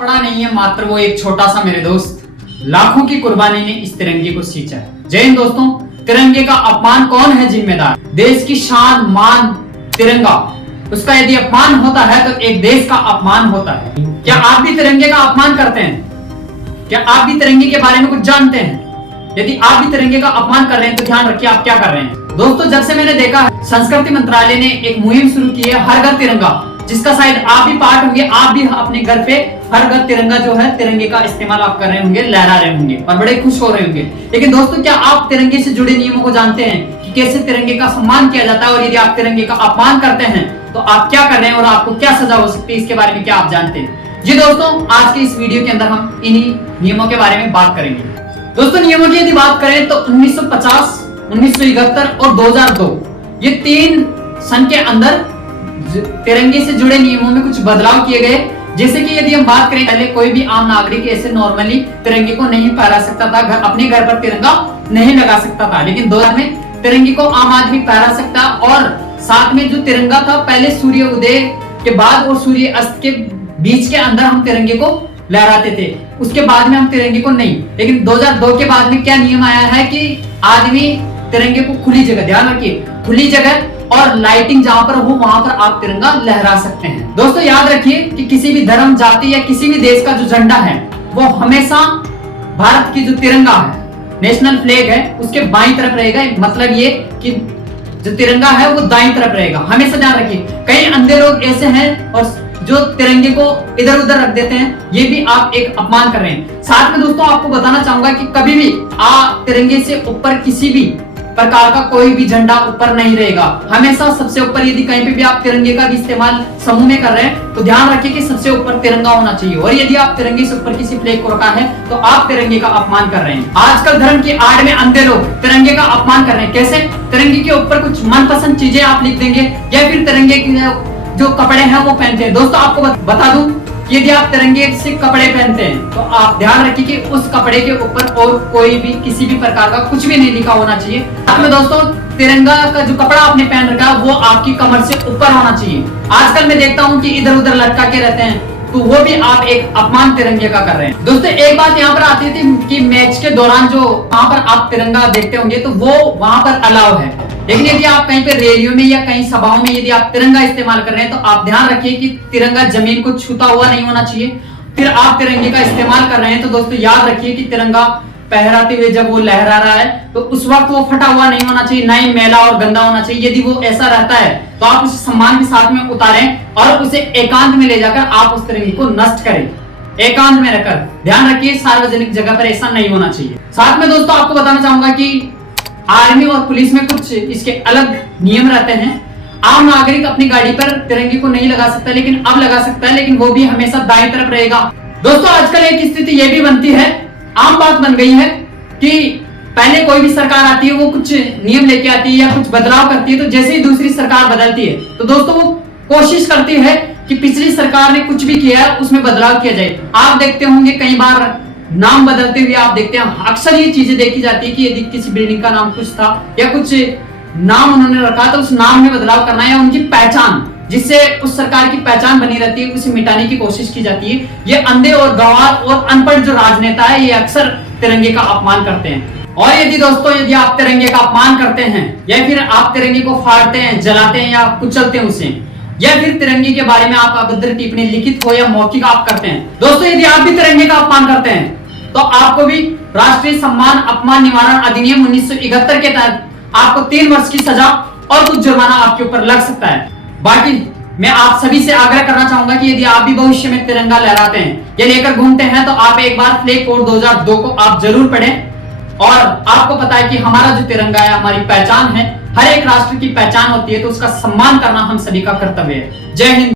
बड़ा नहीं है, मात्र वो एक छोटा सा मेरे दोस्त, लाखों की कुर्बानी ने इस तिरंगे को सींचा है। जय हिंद दोस्तों। तिरंगे का अपमान कौन है जिम्मेदार? देश की शान मान तिरंगा, उसका यदि अपमान होता है तो एक देश का अपमान होता है। क्या आप भी तिरंगे का अपमान करते हैं? क्या आप भी तिरंगे के बारे में कुछ जानते हैं? यदि आप भी तिरंगे का अपमान कर रहे हैं तो ध्यान रखिए आप क्या कर रहे हैं। दोस्तों, जब से मैंने देखा है, संस्कृति मंत्रालय ने एक मुहिम शुरू की है, हर घर तिरंगा, जिसका शायद आप भी पार्ट होंगे। आप भी अपने घर पे हर घर तिरंगा जो है, तिरंगे का इस्तेमाल आप कर रहे होंगे, लहरा रहे होंगे और बड़े खुश हो रहे होंगे। लेकिन दोस्तों, क्या आप तिरंगे से जुड़े नियमों को जानते हैं कि कैसे तिरंगे का सम्मान किया जाता है? और यदि आप तिरंगे का अपमान करते हैं तो आप क्या कर रहे हैं और आपको क्या सजा हो सकती है, इसके बारे में क्या आप जानते हैं? जी दोस्तों, आज के इस वीडियो के अंदर हम इन्हीं नियमों के बारे में बात करेंगे। दोस्तों, नियमों की यदि बात करें तो 1950, 1971 और 2002 ये 3 सन के अंदर तिरंगे से जुड़े नियमों में कुछ बदलाव किए गए। जैसे कि यदि हम बात करें, पहले कोई भी आम नागरिक ऐसे नॉर्मली तिरंगे को नहीं फहरा सकता था, अपने घर पर तिरंगा नहीं लगा सकता था। लेकिन 2000 में तिरंगे को आम आदमी फहरा सकता, और साथ में जो तिरंगा था, पहले सूर्य उदय के बाद और सूर्य अस्त के बीच के अंदर हम तिरंगे को लहराते थे, उसके बाद में हम तिरंगे को नहीं। लेकिन 2002 के बाद में क्या नियम आया है कि आदमी तिरंगे को खुली जगह, ध्यान रखिए, खुली जगह और लाइटिंग जहां पर हो वहां पर आप तिरंगा लहरा सकते हैं। दोस्तों, याद रखिए कि किसी भी धर्म, जाति या किसी भी देश का जो झंडा है वो हमेशा भारत की जो तिरंगा है, नेशनल फ्लैग है, उसके बाईं तरफ रहेगा। मतलब ये कि जो तिरंगा है वो दाईं तरफ रहेगा, हमेशा ध्यान रखिए। कई अंधे लोग ऐसे हैं और जो तिरंगे को इधर उधर रख देते हैं, ये भी आप एक अपमान कर रहे हैं। साथ में दोस्तों, आपको बताना चाहूंगा कि कभी भी आप तिरंगे से ऊपर किसी भी प्रकार का कोई भी झंडा ऊपर नहीं रहेगा। हमेशा सबसे ऊपर, यदि कहीं पे भी आप तिरंगे का भी इस्तेमाल समूह में कर रहे हैं तो ध्यान रखिए कि सबसे ऊपर तिरंगा होना चाहिए। और यदि आप तिरंगे से ऊपर किसी फ्लैग को रखा है तो आप तिरंगे का अपमान कर रहे हैं। आजकल धर्म की आड़ में अंधे लोग तिरंगे का अपमान कर रहे हैं। कैसे? तिरंगे के ऊपर कुछ मनपसंद चीजें आप लिख देंगे, या फिर तिरंगे की जो कपड़े हैं वो पहनते हैं। दोस्तों, आपको बता दूं, यदि आप तिरंगे से कपड़े पहनते हैं तो आप ध्यान रखिए कि उस कपड़े के ऊपर और कोई भी किसी भी प्रकार का कुछ भी नहीं लिखा होना चाहिए। साथ में दोस्तों, तिरंगा का जो कपड़ा आपने पहन रखा है वो आपकी कमर से ऊपर होना चाहिए। आजकल मैं देखता हूँ कि इधर उधर लटका के रहते हैं, तो वो भी आप एक अपमान तिरंगे का कर रहे हैं। दोस्तों, एक बात यहाँ पर आती थी कि मैच के दौरान जो वहां पर आप तिरंगा देखते होंगे तो वो वहां पर अलाउ है। लेकिन यदि आप कहीं पे रैलियों में या कहीं सभाओं में यदि आप तिरंगा इस्तेमाल कर रहे हैं तो आप ध्यान रखिए कि तिरंगा जमीन को छूता हुआ नहीं होना चाहिए। फिर आप तिरंगे का इस्तेमाल कर रहे हैं तो दोस्तों याद रखिए कि तिरंगा फहराते हुए जब वो लहरा रहा है तो उस वक्त वो फटा हुआ नहीं होना चाहिए, ना ही मैला और गंदा होना चाहिए। यदि वो ऐसा रहता है तो आप उसे सम्मान के साथ में उतारें और उसे एकांत में ले जाकर आप उस तिरंगे को नष्ट करें, एकांत में रखकर। ध्यान रखिए, सार्वजनिक जगह पर ऐसा नहीं होना चाहिए। साथ में दोस्तों, आपको बताना चाहूंगा कि आर्मी और पुलिस में कुछ इसके अलग नियम रहते हैं। आम नागरिक अपनी गाड़ी पर तिरंगे को नहीं लगा सकता, लेकिन अब लगा सकता है, लेकिन वो भी हमेशा दाईं तरफ रहेगा। दोस्तों, आजकल एक स्थिति ये भी बनती है, आम बात बन गई है कि पहले कोई भी सरकार आती है, वो कुछ नियम लेके आती है या कुछ बदलाव करती है, तो जैसे ही दूसरी सरकार बदलती है तो दोस्तों वो कोशिश करती है कि पिछली सरकार ने कुछ भी किया है उसमें बदलाव किया जाए। आप देखते होंगे कई बार नाम बदलते हुए आप देखते हैं, अक्सर ये चीजें देखी जाती है कि यदि किसी बिल्डिंग का नाम कुछ था या कुछ नाम उन्होंने रखा तो उस नाम में बदलाव करना है, या उनकी पहचान, जिससे उस सरकार की पहचान बनी रहती है, उसे मिटाने की कोशिश की जाती है। ये अंधे और गंवार और अनपढ़ जो राजनेता है ये अक्सर तिरंगे का अपमान करते हैं। और यदि दोस्तों, यदि आप तिरंगे का अपमान करते हैं या फिर आप तिरंगे को फाड़ते हैं, जलाते हैं या कुचलते हैं उसे, या फिर तिरंगे के बारे में आप अभद्र टिप्पणी लिखित हो या मौखिक आप करते हैं, दोस्तों यदि आप भी तिरंगे का अपमान करते हैं तो आपको भी राष्ट्रीय सम्मान अपमान निवारण अधिनियम 1971 के तहत आपको 3 वर्ष की सजा और कुछ जुर्माना आपके ऊपर लग सकता है। बाकी मैं आप सभी से आग्रह करना चाहूंगा कि यदि आप भी भविष्य में तिरंगा लहराते हैं या लेकर घूमते हैं तो आप एक बार फ्लैग कोड 2002 को आप जरूर पढ़ें। और आपको पता है कि हमारा जो तिरंगा है हमारी पहचान है, हर एक राष्ट्र की पहचान होती है, तो उसका सम्मान करना हम सभी का कर्तव्य है। जय हिंद।